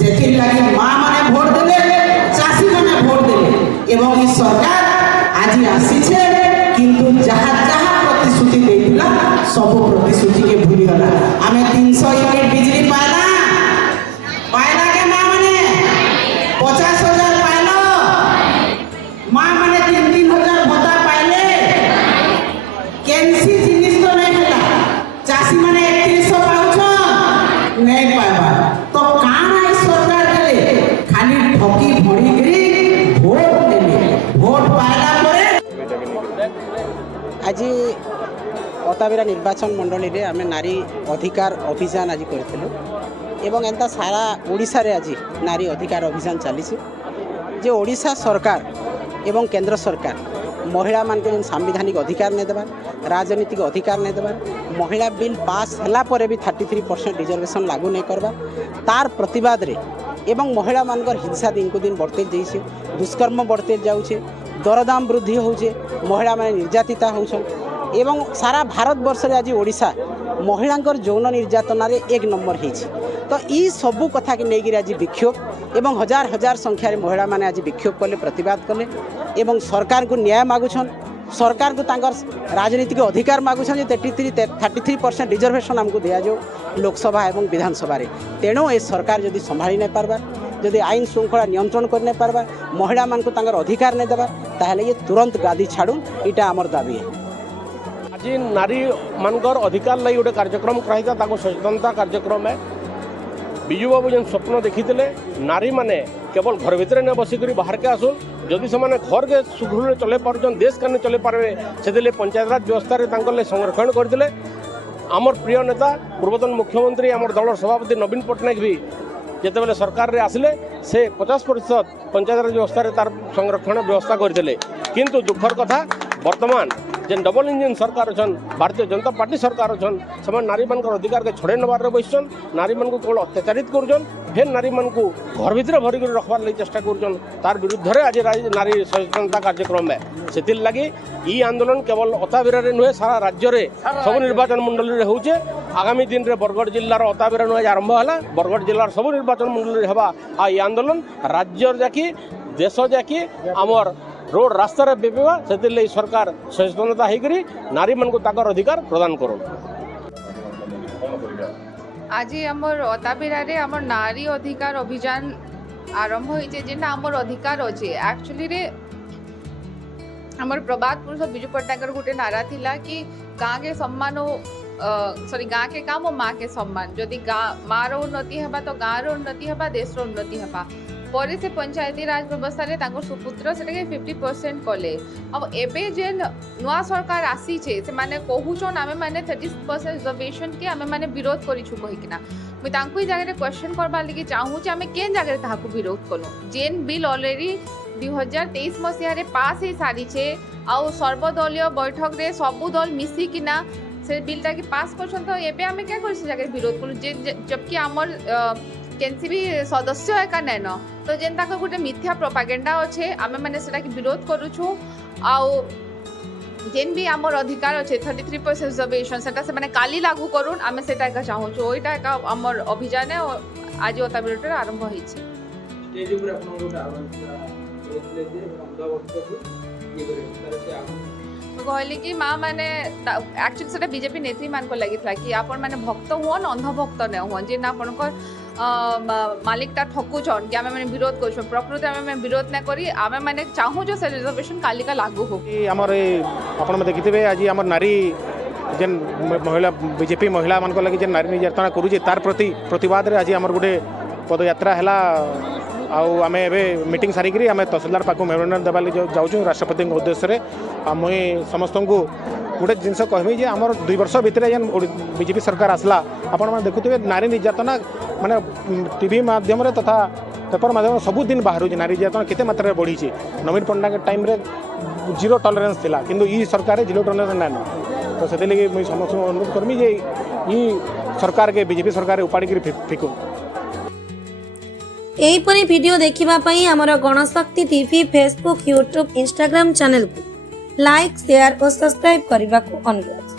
सेथिर लागि माँ माने भोट देले, चाषी माने भोट देले एवं ई सरकार आज आसीछे किंतु जहाँ जहाँ प्रतिश्रुति देइला सब प्रतिश्रुति के भूली गला। आमे 300 यूनिट बिजली पाइला के माँ माने 50,000 पाइलो, माँ माने 3,000 भत्ता पाइले, केनसी जिनिस तो नहीं होला, चाषी माने 3100 पाउछ नहीं पाइबा तो काना ई सरकार देले खाली ठकी भड़ी गिरी भोट देले, भोट पाइला परे आज अताबिरा निर्वाचन मंडली रे आमे नारी अधिकार अभियान आज करथिलु एवं एंता सारा ओडिसा रे आज नारी अधिकार अभियान चली जे ओडिसा सरकार एवं केंद्र सरकार महिला मान के संवैधानिक अधिकार नहीं देवा, राजनीतिक अधिकार नहीं देवा, महिला बिल पास होला परे भी 33% रिजर्वेशन लागू नहीं करवा, तार प्रतिवाद रे एवं महिला मानकर हिंसा दिन को दिन बढ़ते जाइए, दुष्कर्म बढ़ते जाऊे, दरदाम वृद्धि होचे, महिला माने निर्यातिता होछन एवं सारा भारत वर्ष रे आज ओडिशा महिलांकर यौन निर्यातना रे 1 नंबर होइछि। तो ई सबू कथा के लेकर आज विक्षोभ एवं हजार हजार संख्यार महिला माने आज विक्षोभ कले, प्रतिवाद कले एवं सरकार को न्याय मागुछन, सरकार को तांकर राजनीतिक अधिकार मागुछन जे 33% रिजर्वेशन हमको दिया जो लोकसभा एवं विधानसभा रे। तेणु ए सरकार जदि संभाली नहीं पारबा, जदि आईन श्रृंखला नियंत्रण कर नहीं पारबा, महिला मान को तांकर अधिकार नहीं देबा, ताहले ये तुरंत गादी छाड़ू, इटा हमर दाबी है। आज नारी मानकर अधिकार लगी गोटे कार्यक्रम कराइता, ताको सचेतनता कार्यक्रम है। विजु बाबू जेन स्वप्न देखी नारी माने केवल घर भितर न बसिक बाहर के आसुन, जदि से घर के सुखरूप चले पार्जन, देश का चले पारे से पंचायतराज व्यवस्था संरक्षण करते। आमर प्रिय नेता पूर्वतन मुख्यमंत्री आमर दल सभापति नवीन पट्टनायक भी जितेबाला सरकार रे आसिले से 50% पंचायतराज व्यवस्था तार संरक्षण व्यवस्था करते। किंतु दुखर कथा वर्तमान जेन डबल इंजिन सरकार अच्छन, भारतीय जनता पार्टी सरकार अच्छन, से नारी मान अधिकार के छड़े नबार बसन, नारी मान को केवल अत्याचारित करुन, फिर नारी मान को घर भितर भरिक रखबार लगी चेष्टा करुन। तार विरुद्ध आज नारी सचेतनता कार्यक्रम है। से लगी ई आंदोलन केवल अताबिरा नुहे, सारा राज्य में सब निर्वाचन मंडली में होचे। आगामी दिन में बरगढ़ जिलार अताबिरा नुहे आरंभ है, बरगढ़ जिलार सब निर्वाचन मंडली हवा आ ई आंदोलन राज्य जाकि देश जाकि आमर रोड रास्तार बेबा से सरकार सचेतनता होकर नारी मान को ताकर अधिकार प्रदान कर। आज आमर अताबिरा रे आमर नारी अधिकार अभियान आरंभ होइचे, जेना आमर अधिकार अच्छे। एक्चुअली रे आमर प्रभात पुरुष विजु पट्टनायक गोटे नारा थिला कि गाँ के सम्मान गाँ के काम और माँ के सम्मान। जदि माँ रो उन्नति हेबा तो गाँ रो उन्नति हेबा, देश रो उन्नति हेबा। पर से पंचायती राज व्यवस्था रे तांको सुपुत्र से 50% कले। अब एबे जेन नुआ सरकार आसी छे से माने कहूछन आमे माने 30% रिजर्वेशन के आमे माने विरोध करिछु कहिकिना। मुई तांको ई जगह रे क्वेश्चन करबा लगी चाहू जे आमे केन जगह रे ताहाको विरोध कलो। जेन बिल ऑलरेडी 2023 मसिया रे पास हे सारी छे आ सर्वदलीय बैठक रे सबु दल मिसी किना से बिलटा के पास करछन। तो एबे आमे क्या करछि जगह विरोध करू, जे जबकि हमर केनसी भी सदस्य एका नैन। तो जेन ताको गोटे मिथ्या प्रोपागेंडा अच्छे, आमे माने सेटा के विरोध करूछु। आउ जेन भी आमर अधिकार अच्छे 33% रिजर्वेशन सेटा से माने काली लागू करूँ, आमे सेटा एका चाहूछु। ओइटा एका आमर अभियान है आज अताबिरा आरंभ होइछे। स्टेज ऊपर आपन गोटा रोकले जे अंधावर्त को ये करे तरह से आप कहली कि माँ मैंने एक्चुअली से बीजेपी नेत्री मान को लगी था कि आपण मैंने भक्त हुन अंध भक्त न हुन, जेन आपनकर मालिकटा ठकुचन कि आमे माने विरोध करछो। प्रकृति आमे माने विरोध न करी, आमे माने चाहू जो से रिजर्वेशन काली का लागू हो। हमर आपण में देखिथिबे आज हमर नारी जेन महिला बीजेपी महिला मान को लगी जेन नारी निर्यातना करूजे तार प्रति प्रतिवाद रे आज हमर गुटे पदयात्रा हैला। आमे एबे मीटिंग सारिकरी आमे तहसीलदार पाखु मेमोरेंडम देवा जाऊँ राष्ट्रपति उद्देश्य। मुई समस्त को गोटे जिनस कहमी जे आमर 2 वर्ष भितर जेन बीजेपी सरकार आसला, आपण मैंने देखुए नारी निर्यातना माने टीवी माध्यम तथा पेपर माध्यम सबुदिन बाहर नारी निर्यातना केते मात्रा बढ़ी। नवीन पट्टनायक टाइम रे 0 टॉलरेंस थिला, किंतु ई सरकार 0 टॉलरेंस ना। तो से लगे मुई समस्त अनुरोध करमी जे ई सरकार के बीजेपी सरकार उपाड़ी फिकू। एहीपरि वीडियो देखिबा पई हमर Ganashakti TV Facebook YouTube Instagram channel को लाइक शेयर और सब्सक्राइब करने को अनुरोध।